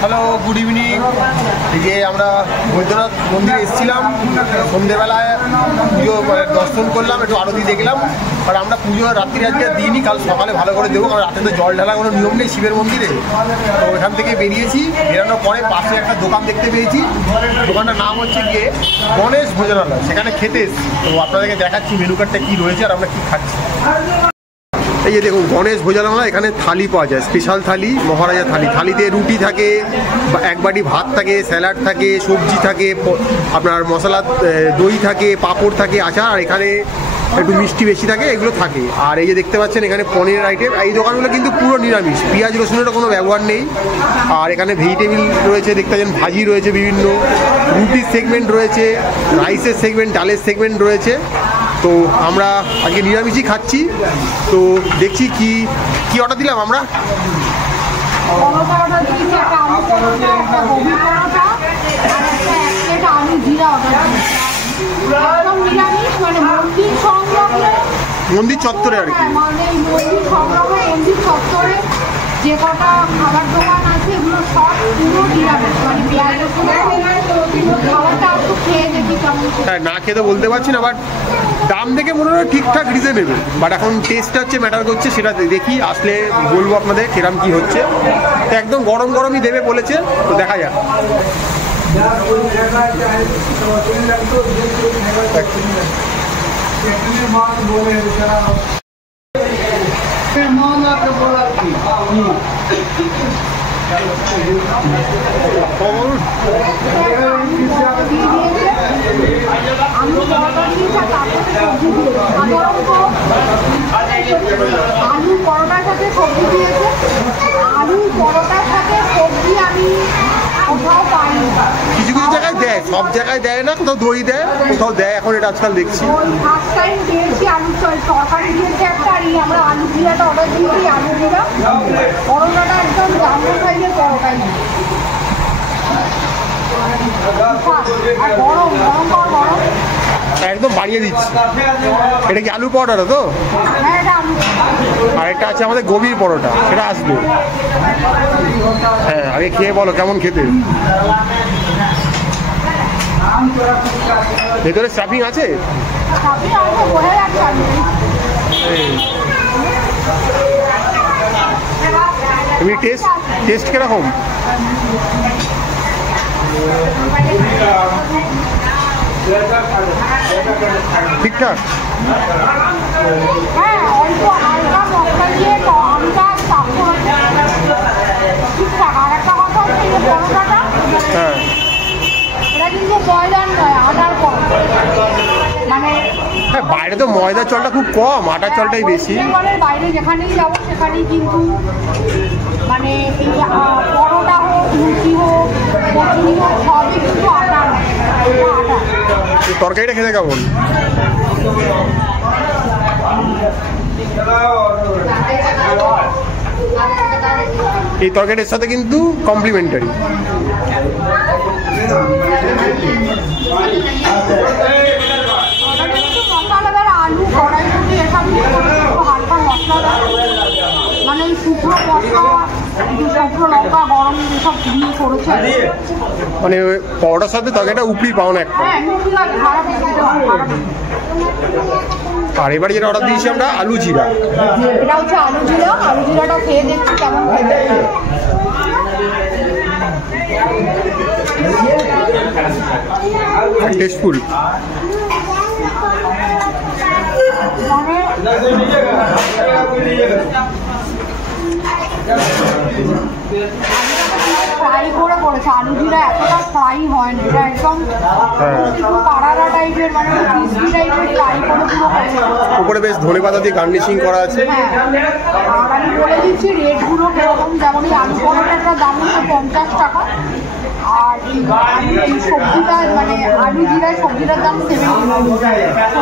Hello, good evening. এই যে আমরা বৈদ্যনাথ মন্দিরে এসেছিলাম, সন্ধ্যেবেলায় পুজো দর্শন করলাম, একটু আরতি দেখলাম। আর আমরা পুজো রাত্রি আজকে দিইনি, কাল সকালে ভালো করে দেবো, কারণ রাতে তো জল ঢালা কোনো নিয়ম নেই শিবের মন্দিরে। তো ওইখান থেকে বেরিয়েছি, বেরানোর পরে পাশে একটা দোকান দেখতে পেয়েছি। দোকানটার নাম হচ্ছে গিয়ে গণেশ ভোজনালয়, সেখানে খেতে এসেছি। তো আপনাদেরকে দেখাচ্ছি মেনু কার্ডটা কী রয়েছে আর আমরা কী খাচ্ছি। এই যে দেখুন, গণেশ ভোজনালয়, এখানে থালি পাওয়া যায়, স্পেশাল থালি, মহারাজা থালি। থালিতে রুটি থাকে, এক বাটি ভাত থাকে, স্যালাড থাকে, সবজি থাকে, আপনার মশলা দই থাকে, পাঁপড় থাকে, আচার, আর এখানে একটু মিষ্টি বেশি থাকে, এগুলো থাকে। আর এই যে দেখতে পাচ্ছেন এখানে পনিরের আইটেম। এই দোকানগুলো কিন্তু পুরো নিরামিষ, পেঁয়াজ রসুনেরও কোনো ব্যবহার নেই। আর এখানে ভেজিটেবিল রয়েছে, দেখতে পাচ্ছেন ভাজি রয়েছে, বিভিন্ন রুটির সেগমেন্ট রয়েছে, রাইসের সেগমেন্ট, ডালের সেগমেন্ট রয়েছে। তো আমরা আজকে নিরামিষই খাচ্ছি। তো দেখছি কি কি অর্ডার দিলাম আমরা। মন্দির চত্বরে আর কি, যে কটা খাবার দোকান আছে এগুলো সব পুরো নিরামিষ, মানে পেঁয়াজ খাবারটা একটু খেয়ে দেখি কেমন। হ্যাঁ, না খেতে বলতে পারছি না, বাট দাম দেখে মনে হয় ঠিকঠাক রিজনেবল। বাট এখন টেস্টটা হচ্ছে ম্যাটার করছে, সেটা দেখি, আসলে বলবো আপনাদের কিরম কি হচ্ছে। তো একদম গরম গরমই দেবে বলেছে, তো দেখা যাক। আলু পরোটার সাথে সবজি দিয়েছে, আলু পরোটার সাথে সবজি আমি কোথাও পাইনি। কিছু কিছু জায়গায় দেয়, সব জায়গায় দেয় না, কোথাও দই দেয়, কোথাও দেয়, এখন এটা আজকাল দেখছি। ফার্স্ট টাইম দিয়েছি আলু তরকারি দিয়েছে একটা, আর আমরা আলু জিরাটা অর্ডার দিয়েছি, আলু জিরা পরোটাটা একদম জাম্বো সাইজের পরোটাই, আর গরম গরম গরম একদম বাড়িয়ে দিচ্ছি। এটা কি আলু পরোটা তো? আর একটা আছে আমাদের গভীর পরোটা, সেটা আসবে। হ্যাঁ, আগে খেয়ে বলো কেমন খেতে। ভেতরে স্টাফিং আছে? এমনি টেস্ট কিরকম? ঠিকঠাক? হ্যাঁ, অল্প হালকা মশলা দিয়ে ঠিকঠাক। আর একটা কথা হচ্ছে যে পরোটাটা, হ্যাঁ, এটা কিন্তু ময়দার নয়, আটার পরোটা। মানে হ্যাঁ, বাইরে তো ময়দার চলটা খুব কম, আটার চলটাই বেশি। বাইরে যেখানেই যাবো সেখানেই কিন্তু মানে এই পরোটা হোক, লুচি হোক, কচুরি হোক, সবই কিন্তু আটা। তরকারিটা খেতে কেমন? এই তরকারির সাথে কিন্তু কমপ্লিমেন্টারি। মশলাদার আলু, কড়াইশুঁটি এসব হালকা মশলা, মানে শুকনো মশলা, শুকনো লঙ্কা, গরম এসব দিয়ে করেছে। মানে পরোটার সাথে তরকারিটা উপরি পাও না একটা। আর এবারে যেটা অর্ডার দিয়েছি আমরা, আলু জিরা। এটা হচ্ছে আলু জিরা, আলু জিরাটা খেয়ে দেখছি কেমন খেতে। টেস্টফুল। ফ্রাই করে করেছে, আলু জিরা এতটা ফ্রাই হয় না, এটা একদম পাড়ারা টাইপের, মানে ক্রিসপি টাইপের ফ্রাই করে পুরো। উপরে বেশ ধনেপাতা দিয়ে গার্নিশিং করা আছে। হ্যাঁ, আর আমি বলে দিচ্ছি রেটগুলো কিরকম। যেমন এই আলু পরোটাটার দাম হচ্ছে 50 টাকা, আর এই সবজিটা মানে আলু জিরা সবজিটার দাম 70।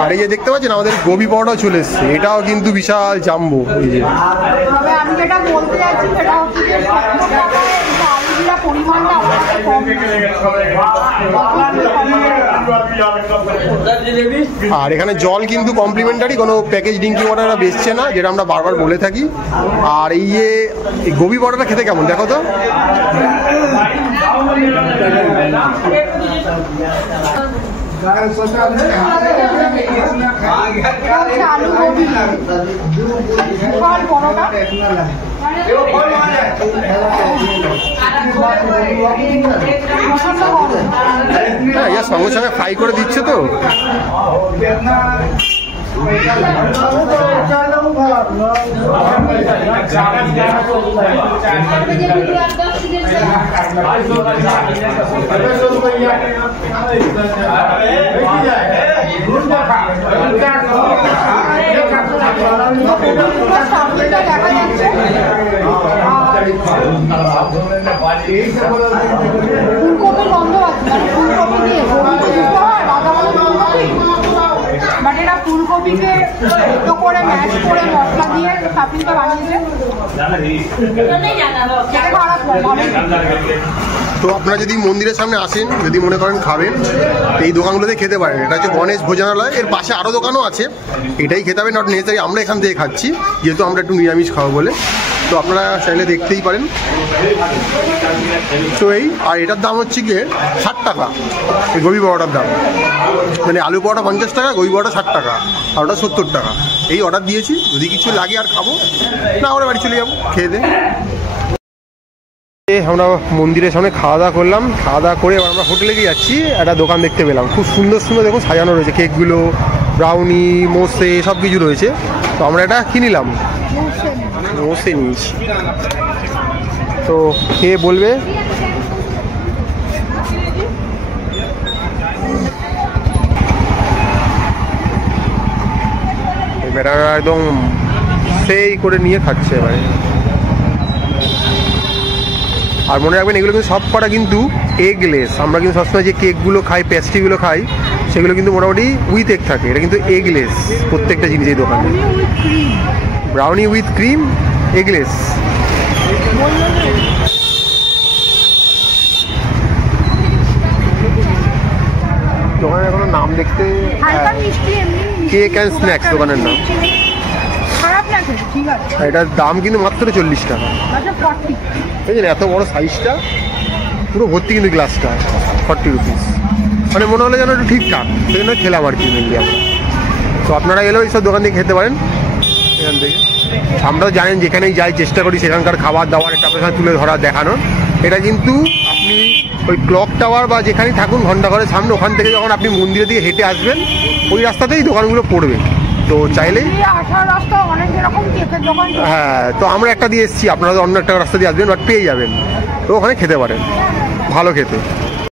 আর এই যে দেখতে পাচ্ছেন আমাদের গোবি পরোটাও চলে এসছে, এটাও কিন্তু বিশাল জাম্বো। এই যে তবে আমি যেটা বলতে চাইছি সেটা হচ্ছে যে আলু জিরা পরিমাণটা আমার কাছে কম। আর এখানে জল কিন্তু কমপ্লিমেন্টারি, কোনো প্যাকেজ ড্রিঙ্কিং ওয়াটার বেচছে না, যেটা আমরা বারবার বলে থাকি। আর এই যে গোবি বড়াটা খেতে কেমন দেখো তো। আলু গোবি পরোটা হ্যাঁ, ইয়া সঙ্গে সঙ্গে ফ্রাই করে দিচ্ছে তো। ফুলকপির গন্ধ আছে, মানে ফুলকপি দিয়ে বাট এটা ফুলকপিকে একটু করে ম্যাশ করে মশলা দিয়ে সাপিটা বানিয়েছে। খারাপ নয়, ভালোই। তো আপনারা যদি মন্দিরের সামনে আসেন, যদি মনে করেন খাবেন, তো এই দোকানগুলোতে খেতে পারেন। এটা হচ্ছে গণেশ ভোজনালয়, এর পাশে আরও দোকানও আছে, এটাই খেতে হবে নট নেসেসারি আমরা এখান থেকে খাচ্ছি, যেহেতু আমরা একটু নিরামিষ খাবো বলে। তো আপনারা চাইলে দেখতেই পারেন। তো এই আর এটার দাম হচ্ছে গিয়ে 60 টাকা, এই গোবি বড়াটার দাম। মানে আলু পরোটা 50 টাকা, গোবি বড়াটা 60 টাকা, আর ওটা 70 টাকা। এই অর্ডার দিয়েছি, যদি কিছু লাগে আর খাবো না, আমরা বাড়ি চলে যাবো খেয়ে দিয়ে। আমরা মন্দিরের সামনে খাওয়া দাওয়া করলাম, খাওয়া দাওয়া করে এবার আমরা হোটেলে গিয়ে যাচ্ছি। একটা দোকান দেখতে পেলাম, খুব সুন্দর সুন্দর দেখুন সাজানো রয়েছে, কেকগুলো, ব্রাউনি, মোসে সব কিছু রয়েছে। তো আমরা এটা কিনিলাম, মোসে নিয়েছি। তো খেয়ে বলবে বেটারা একদম সেই করে নিয়ে খাচ্ছে এবারে। আর মনে রাখবেন এগুলো কিন্তু সব কটা কিন্তু এগলেস। আমরা কিন্তু সবসময় যে কেকগুলো খাই, পেস্ট্রিগুলো খাই, সেগুলো কিন্তু মোটামুটি উইথ এগ থাকে। এটা কিন্তু এগলেস প্রত্যেকটা জিনিস এই দোকানে। Brownie with cream, eggless. দোকানের কোনো নাম দেখতে, কেক অ্যান্ড স্ন্যাক্স দোকানের নাম। এটার দাম কিন্তু মাত্র 40 টাকা। বুঝলেন, এত বড় সাইজটা, পুরো ভর্তি কিন্তু গ্লাসটা, 40 রুপিস। মানে মনে হলো যেন একটু ঠিকঠাক, সেই জন্য খেলাম আর কি মেনলি আমরা। তো আপনারা গেলেও এইসব দোকান থেকে খেতে পারেন এখান থেকে। আমরাও জানেন যেখানেই যাই চেষ্টা করি সেখানকার খাবার দাবার একটা আপনার সাথে তুলে ধরা, দেখানোর। এটা কিন্তু আপনি ওই ক্লক টাওয়ার বা যেখানেই থাকুন ঘন্টাঘরের সামনে, ওখান থেকে যখন আপনি মন্দিরের দিকে হেঁটে আসবেন, ওই রাস্তাতেই দোকানগুলো পড়বে। তো চাইলেই হ্যাঁ, তো আমরা একটা দিয়ে এসেছি, আপনারা অন্য একটা রাস্তা দিয়ে আসবেন, বাট পেয়ে যাবেন। তো ওখানে খেতে পারেন, ভালো খেতে।